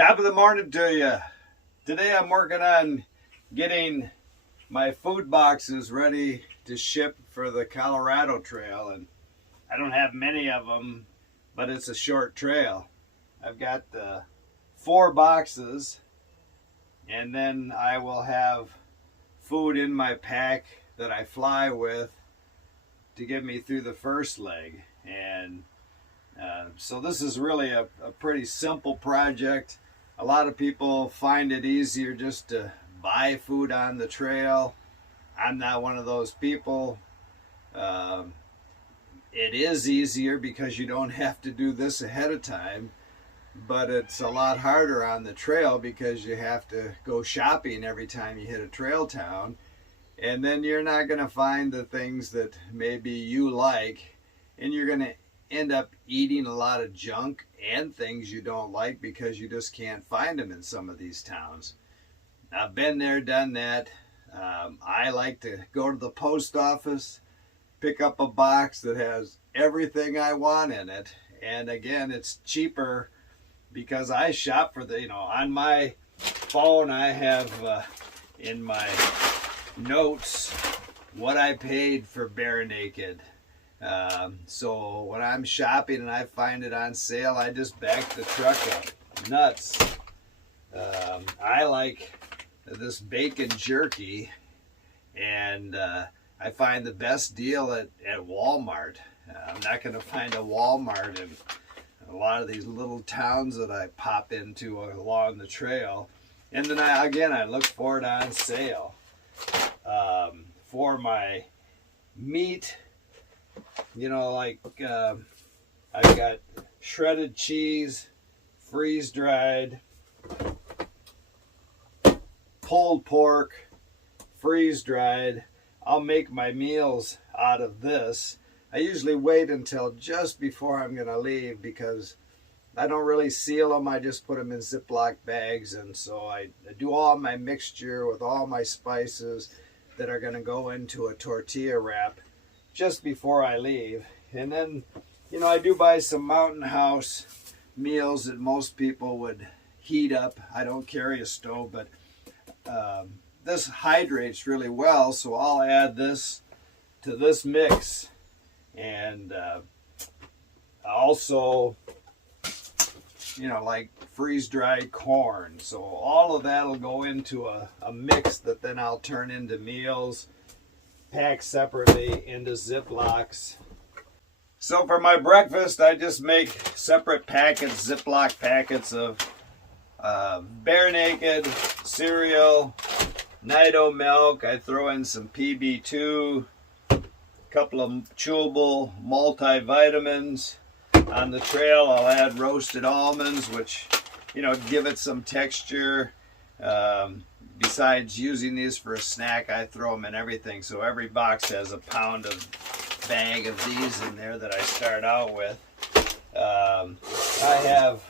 Top of the morning to you. Today I'm working on getting my food boxes ready to ship for the Colorado Trail, and I don't have many of them, but it's a short trail. I've got 4 boxes, and then I will have food in my pack that I fly with to get me through the first leg. And so this is really a pretty simple project. A lot of people find it easier just to buy food on the trail. I'm not one of those people. It is easier because you don't have to do this ahead of time, but it's a lot harder on the trail because you have to go shopping every time you hit a trail town, and then you're not going to find the things that maybe you like, and you're going to end up eating a lot of junk and things you don't like because you just can't find them in some of these towns. I've been there, done that. I like to go to the post office, pick up a box that has everything I want in it, and again, it's cheaper because I shop for the, on my phone I have in my notes what I paid for Bare Naked. So when I'm shopping and I find it on sale, I just back the truck up. Nuts. I like this bacon jerky, and I find the best deal at Walmart. I'm not going to find a Walmart in a lot of these little towns that I pop into along the trail. And then I look for it on sale. For my meat, I've got shredded cheese, freeze-dried, pulled pork, freeze-dried. I'll make my meals out of this. I usually wait until just before I'm going to leave because I don't really seal them. I just put them in Ziploc bags, and so I do all my mixture with all my spices that are going to go into a tortilla wrap just before I leave. And then, I do buy some Mountain House meals that most people would heat up. I don't carry a stove, but this hydrates really well, so I'll add this to this mix. And also, like freeze-dried corn. So all of that will go into a mix that then I'll turn into meals, pack separately into Ziplocs. So for my breakfast, I just make separate packets, Ziploc packets of Bare Naked cereal, Nido milk. I throw in some PB2, a couple of chewable multivitamins. On the trail, I'll add roasted almonds, which, give it some texture. Besides using these for a snack, I throw them in everything. So every box has a bag of these in there that I start out with. I have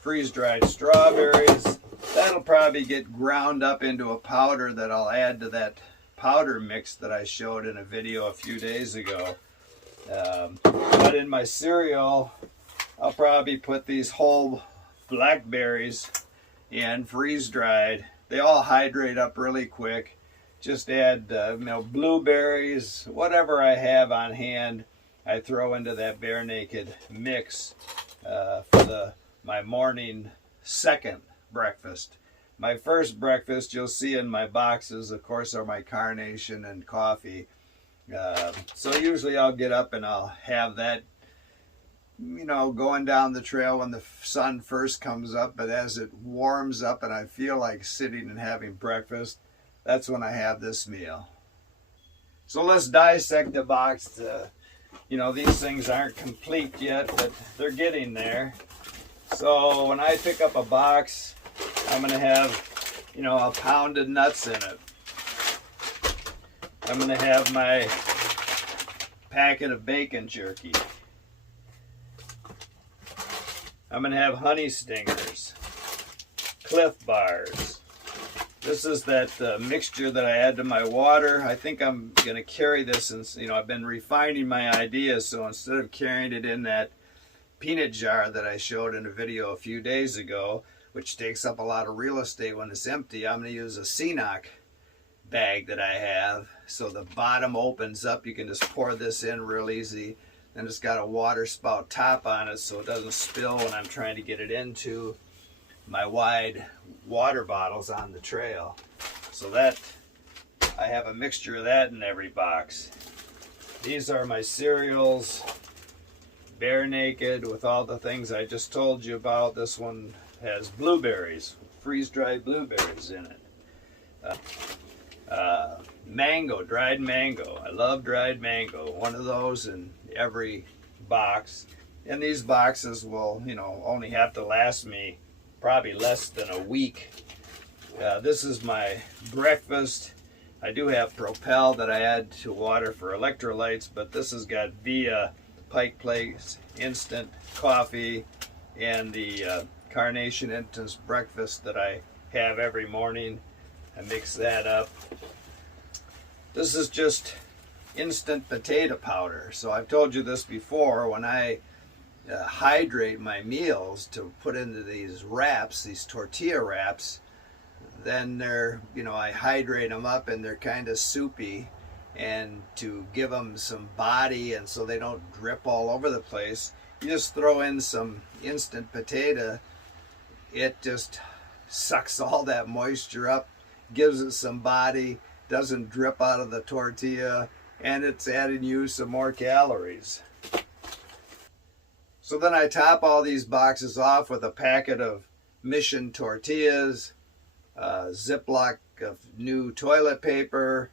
freeze-dried strawberries. That'll probably get ground up into a powder that I'll add to that powder mix that I showed in a video a few days ago. But in my cereal, I'll probably put these whole blackberries in, freeze-dried. They all hydrate up really quick. Just add blueberries, whatever I have on hand, I throw into that Bare Naked mix for my morning second breakfast. My first breakfast, you'll see in my boxes, of course, are my carnation and coffee. So usually I'll get up and I'll have that, going down the trail when the sun first comes up. But as it warms up and I feel like sitting and having breakfast, that's when I have this meal. So let's dissect the box. These things aren't complete yet, but they're getting there. So when I pick up a box, I'm going to have, a pound of nuts in it. I'm going to have my packet of bacon jerky. I'm going to have honey stingers, Cliff Bars. This is that mixture that I add to my water. I think I'm going to carry this, and I've been refining my ideas, so instead of carrying it in that peanut jar that I showed in a video a few days ago, which takes up a lot of real estate when it's empty, I'm going to use a CNOC bag that I have. So the bottom opens up. You can just pour this in real easy. And it's got a water spout top on it so it doesn't spill when I'm trying to get it into my wide water bottles on the trail. So that, I have a mixture of that in every box. These are my cereals, bare naked, with all the things I just told you about. This one has blueberries, freeze-dried blueberries in it. Mango, dried mango. I love dried mango. One of those in every box. And these boxes will, only have to last me probably less than a week. This is my breakfast. I do have Propel that I add to water for electrolytes, but this has got Via Pike Place instant coffee and the Carnation Instant breakfast that I have every morning. I mix that up. This is just instant potato powder. So I've told you this before, when I hydrate my meals to put into these wraps, these tortilla wraps, then they're, I hydrate them up and they're kind of soupy, and to give them some body and so they don't drip all over the place, you just throw in some instant potato. It just sucks all that moisture up, gives it some body, doesn't drip out of the tortilla, and it's adding you some more calories. So then I top all these boxes off with a packet of Mission tortillas, Ziploc of new toilet paper,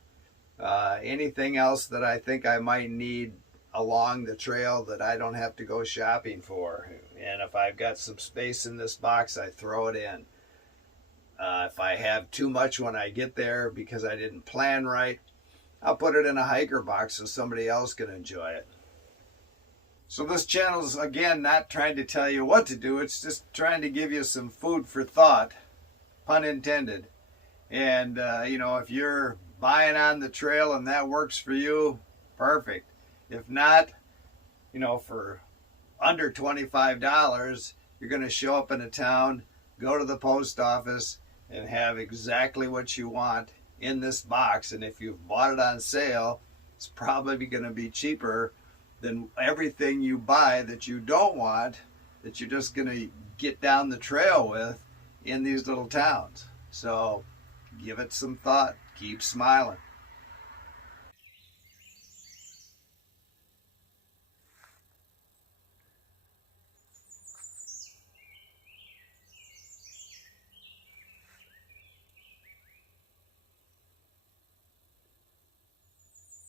anything else that I think I might need along the trail that I don't have to go shopping for. And if I've got some space in this box, I throw it in. If I have too much when I get there because I didn't plan right, I'll put it in a hiker box so somebody else can enjoy it. So this channel is, again, not trying to tell you what to do. It's just trying to give you some food for thought, pun intended. And, if you're buying on the trail and that works for you, perfect. If not, for under $25, you're going to show up in a town, go to the post office, and have exactly what you want in this box. And if you've bought it on sale, it's probably going to be cheaper than everything you buy that you don't want, that you're just going to get down the trail with in these little towns. So give it some thought. Keep smiling.